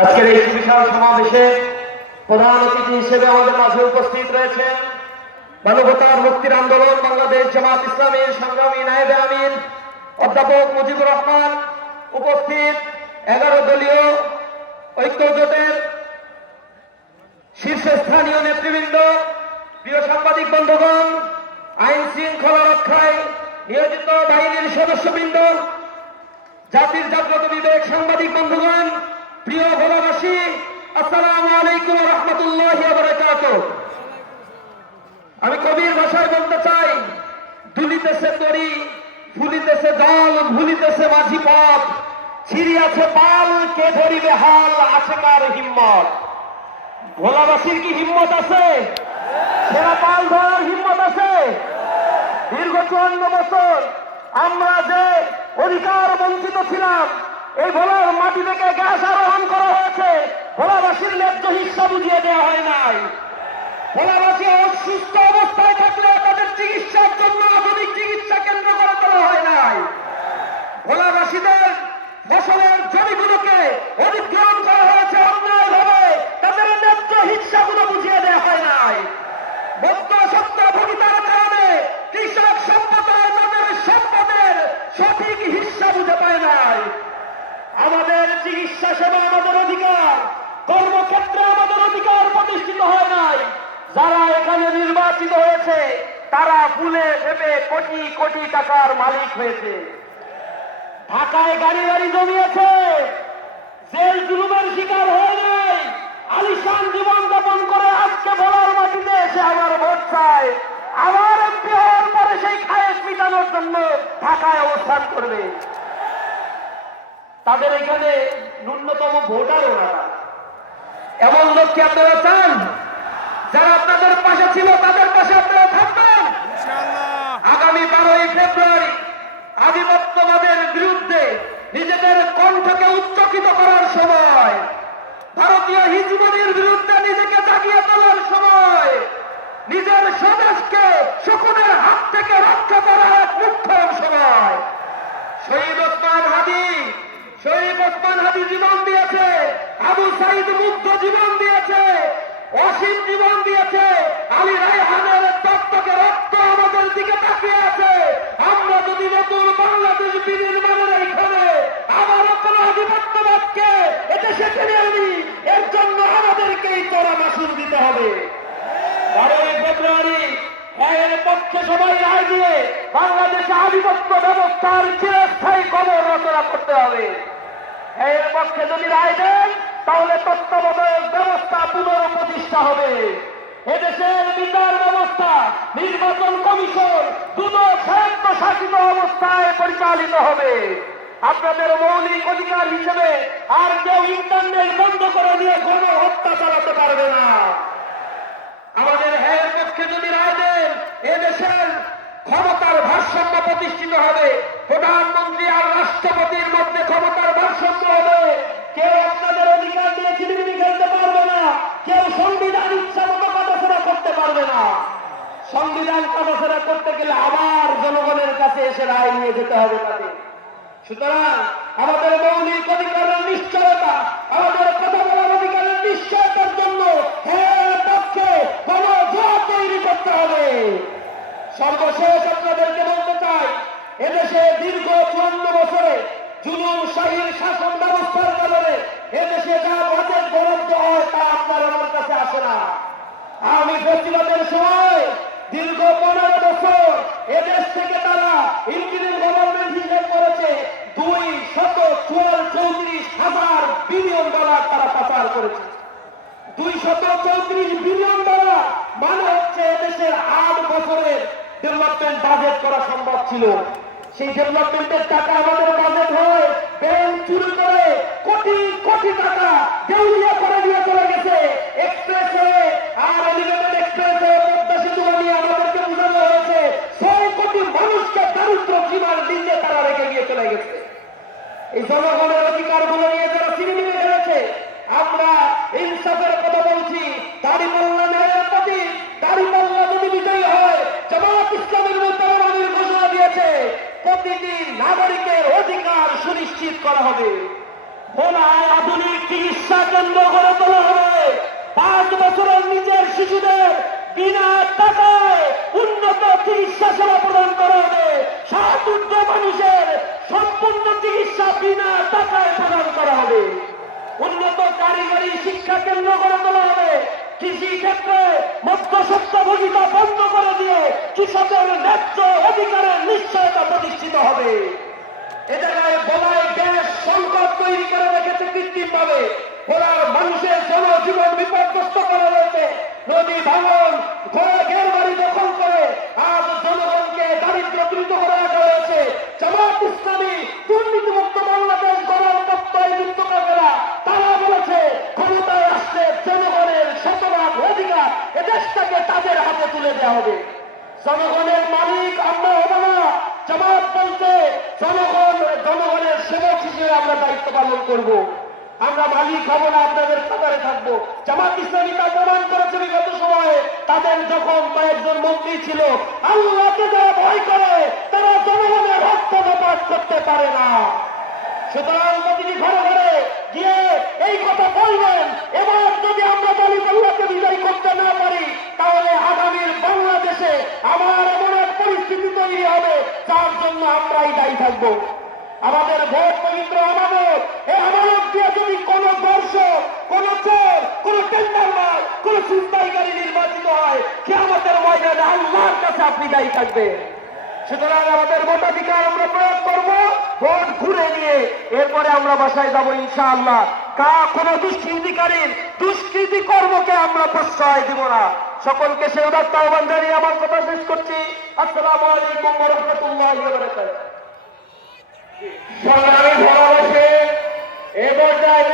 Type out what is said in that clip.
আজকের এই বিশাল সমাবেশে প্রধান অতিথি হিসেবে আমাদের মাঝে উপস্থিত রয়েছেন মানবতার মুক্তির আন্দোলন বাংলাদেশ জামাত ইসলামীর সংগ্রামী নায়েবে আমির অধ্যাপক মুজিবুর রহমান, উপস্থিত 11 দলীয় ঐক্য জোটের শীর্ষস্থানীয় নেতৃবৃন্দ, প্রিয় সাংবাদিক বন্ধুগণ, আইন শৃঙ্খলা রক্ষায় নিয়োজিত বাহিনীর সদস্যবৃন্দ, জাতির জাগ্রত বিবেক সাংবাদিক বন্ধুগণ, প্রিয় ভোলাবাসী, আসসালামু আলাইকুম ওয়া রাহমাতুল্লাহি ওয়া বারাকাতুহু। আমি কবির ভাষায় বলতে চাই, দুলিতেছে তরি, ফুলিতেছে জল, ভুলিতেছে মাঝি পথ, ছিড়িয়াছে পাল, কে ধরিবে হাল, আছে কার হিম্মত। ভোলাবাসীর কি হিম্মত আছে? সেরা পাল ধরার হিম্মত আছে? দীর্ঘ 54 বছর আমরা যে অধিকার বঞ্চিত ছিলাম, এই ভোলার মাটি থেকে গ্যাস আরোহণ করা হয়েছে, ভোলাবাসীর ন্যায্য হিস্সা বুঝিয়ে দেওয়া হয় নাই। ভোলাবাসী অসুস্থ অবস্থায় থাকলে তাদের চিকিৎসার জন্য আধুনিক চিকিৎসা কেন্দ্র করে তোলা হয় নাই। ভোলাবাসীদের ফসলের জমিগুলোকে অধিগ্রহণ করা হয়েছে অন্যায়ভাবে, তাদের ন্যায্য হিস্সাগুলো বুঝিয়ে দেওয়া হয় নাই। মধ্যসত্ত্ব ভোগিতার কারণে কৃষক সম্পদের তাদের সম্পদের সঠিক হিস্সা বুঝে পায় নাই। আমাদের চিকিৎসা সেবা আমাদের অধিকার, কর্মক্ষেত্রে আমাদের অধিকার প্রতিষ্ঠিত হয় নাই। যারা এখানে নির্বাচিত হয়েছে তারা ফুলে ফেপে কোটি কোটি টাকার মালিক হয়েছে, ঢাকায় গাড়ি গাড়ি জমিয়েছে, জেল জুলুমের শিকার হয়ে নাই, আলিশান জীবন যাপন করে আজকে ভোলার মাটিতে এসে আবার ভোট চায়, আবার এমপি হওয়ার পরে সেই খায়েশ মিটানোর জন্য ঢাকায় অবস্থান করবে। তাদের এখানে ন্যূনতম ভোটারও না। এমন লোক কি আপনারা চান? যারা আপনাদের পাশে ছিল তাদের পাশে আপনারা থাকবেন? আগামী 12ই ফেব্রুয়ারি আধিপত্যবাদের বিরুদ্ধে নিজেদের কণ্ঠকে উচ্চকিত করার সময়, ভারতীয় হিজবুতের বিরুদ্ধে নিজেকে জাগিয়ে তোলার সময়, নিজের স্বদেশকে শকুনের হাত থেকে রক্ষা করার এক মুখ্যম সময়। শহীদ ওসমান হাদি জীবন দিয়েছে, আবু সাইদ মুগ্ধ জীবন দিয়েছে, অসীম জীবন দিয়েছে, আলী রায়হানের তত্ত্বকে রক্ত আমাদের দিকে তাকিয়ে আছে। আমরা যদি নতুন বাংলাদেশ বিনির্মাণের এইখানে আবার কোন আধিপত্যবাদকে এদেশে টেনে আনি, এর জন্য আমাদেরকেই তোরা মাসুল দিতে হবে। 12ই ফেব্রুয়ারি এর পক্ষে সবাই রায় দিয়ে বাংলাদেশে আধিপত্য ব্যবস্থার চিরস্থায়ী কবর রচনা করতে হবে। এর পক্ষে যদি রায় দেন তাহলে তত্ত্বাবধায়ক ব্যবস্থা পুনঃপ্রতিষ্ঠা হবে। এদেশের বিচার ব্যবস্থা, নির্বাচন কমিশন দুদক স্বায়ত্তশাসিত অবস্থায় পরিচালিত হবে। আপনাদের মৌলিক অধিকার হিসেবে আর কেউ ইন্টারনেট বন্ধ করে দিয়ে গণ হত্যা চালাতে পারবে না। আমাদের এর পক্ষে যদি রায় দেন, এদেশের ক্ষমতার ভারসাম্য প্রতিষ্ঠিত হবে। প্রধানমন্ত্রী আর রাষ্ট্রপতির মধ্যে ক্ষমতার ভারসাম্য হবে। কেউ আপনাদের অধিকার দিয়ে ছিনিমিনি খেলতে পারবে না, কেউ সংবিধান ইচ্ছা মতো কাটাছেড়া করতে পারবে না। সংবিধান কাটাছেড়া করতে গেলে আবার জনগণের কাছে এসে রায় নিয়ে যেতে হবে তাদের। সুতরাং আমাদের মৌলিক অধিকারের নিশ্চয়তা, আমাদের কথা বলার অধিকারের নিশ্চয়তার জন্য এর পক্ষে গণজোয়ার তৈরি করতে হবে। সর্বশেষ আপনাদেরকে বলতে চাই, এদেশে দীর্ঘ 54 বছরে জুলুমশাহীর শাসন ব্যবস্থার কারণে এদেশে যা বাজেট বরাদ্দ হয় তা আপনার আমার কাছে আসে না। আমি ফেস্টিভ্যালের সময় দীর্ঘ 15 বছর এদেশ থেকে তারা ইন্টারিম গভর্নমেন্ট হিসেব করেছে $234,000 বিলিয়ন তারা পাচার করেছে। $234 বিলিয়ন মানে হচ্ছে এদেশের 8 বছরের ডেভেলপমেন্ট বাজেট করা সম্ভব ছিল। সেই ডেভেলপমেন্টের টাকা আমাদের বাজেট হয় ব্যাংক চুরি করে কোটি কোটি টাকা দেউলিয়া করে দিয়ে চলে গেছে। এক্সপ্রেসওয়ে আর এলিভেটেড এক্সপ্রেসওয়ে পদ্মা সেতু বানিয়ে আমাদেরকে বোঝানো হয়েছে 6 কোটি মানুষকে দারিদ্র সীমার নিচে তারা রেখে গিয়ে চলে গেছে। এই জনগণের অধিকারগুলো নিয়ে যারা চিনিমিনি খেলেছে, আমরা ইনসাফের কথা বলছি। দাড়িপাল্লা ন্যায়ের প্রতি, দাড়িপাল্লা যদি বিজয়ী হয়, জামাত ইসলামের মুসলমানের ঘোষণা দিয়েছে প্রতিটি নাগরিকের অধিকার সুনিশ্চিত করা হবে। ভোলায় আধুনিক চিকিৎসা বিনা টাকায় উন্নত চিকিৎসা সেবা প্রদান করা হবে। 7 ঊর্ধ্ব মানুষের সম্পূর্ণ চিকিৎসা বিনা টাকায় প্রদান করা হবে। উন্নত কারিগরি শিক্ষা কেন্দ্র গড়ে তোলা হবে। কৃষি ক্ষেত্রে মধ্যস্বত্বভোগিতা বন্ধ করে দিয়ে কৃষকের ন্যায্য অধিকারের নিশ্চয়তা প্রতিষ্ঠিত হবে। এ জায়গায় বলায় গ্যাস সংকট তৈরি করে রেখেছে কৃত্রিমভাবে। বলার মানুষের জনজীবন বিপর্যস্ত করা রয়েছে। নদী ভাঙন, ঘর বাড়ি দখল করে আজ জনগণকে দারিদ্র্যকৃত করে রাখা হয়েছে। জামাত ইসলামী দুর্নীতিমুক্ত বাংলাদেশ গড়ার প্রত্যয় যুক্ত কাজেরা তারা বলেছে ক্ষমতায় আসলে জনগণের শতভাগ অধিকার এ দেশটাকে তাদের হাতে তুলে দেওয়া হবে। জনগণের মালিক আমরা হব না। জামাত বলছে জনগণের সেবক হিসেবে আমরা দায়িত্ব পালন করব। আমরা মালিক হব না, আপনাদের কাতারে থাকবো। জামাত ইসলামী তা প্রমাণ করেছে বিগত সময়ে। তাদের যখন কয়েকজন মন্ত্রী ছিল, আল্লাহকে যারা ভয় করে তারা জনগণের রক্ত পাঠ করতে পারে না। সুতরাং প্রতিটি ঘরে ঘরে গিয়ে এই কথা বলবেন, এবার যদি আমরা আল্লাহকে বিজয় করতে না পারি তাহলে আগামীর বাংলাদেশে আবার এমন এক পরিস্থিতি তৈরি হবে যার জন্য আমরাই দায়ী থাকবো। আমাদের ভোট পবিত্র আমানত। এই আমানত দিয়ে যদি কোন দর্শক, কোন চোর, কোন টেন্ডারবাজ, কোন ছিনতাইকারী নির্বাচিত হয়, কিয়ামতের ময়দানে আল্লাহর কাছে আপনি দায়ী থাকবেন। সুতরাং আমাদের ভোটাধিকার আমরা প্রয়োগ করব, ভোট ঘুরে নিয়ে এরপরে আমরা বাসায় যাব ইনশাআল্লাহ। কোন দুষ্কৃতিকারীর দুষ্কৃতি কর্মকে আমরা প্রশ্রয় দিব না। সকলকে সে উদাত্ত আহ্বান জানিয়ে আমার কথা শেষ করছি। আসসালামু আলাইকুম ওয়া রাহমাতুল্লাহি ওয়া বারাকাতুহু। সংগ্রামী ভালোবাসে এ পর্যায়ে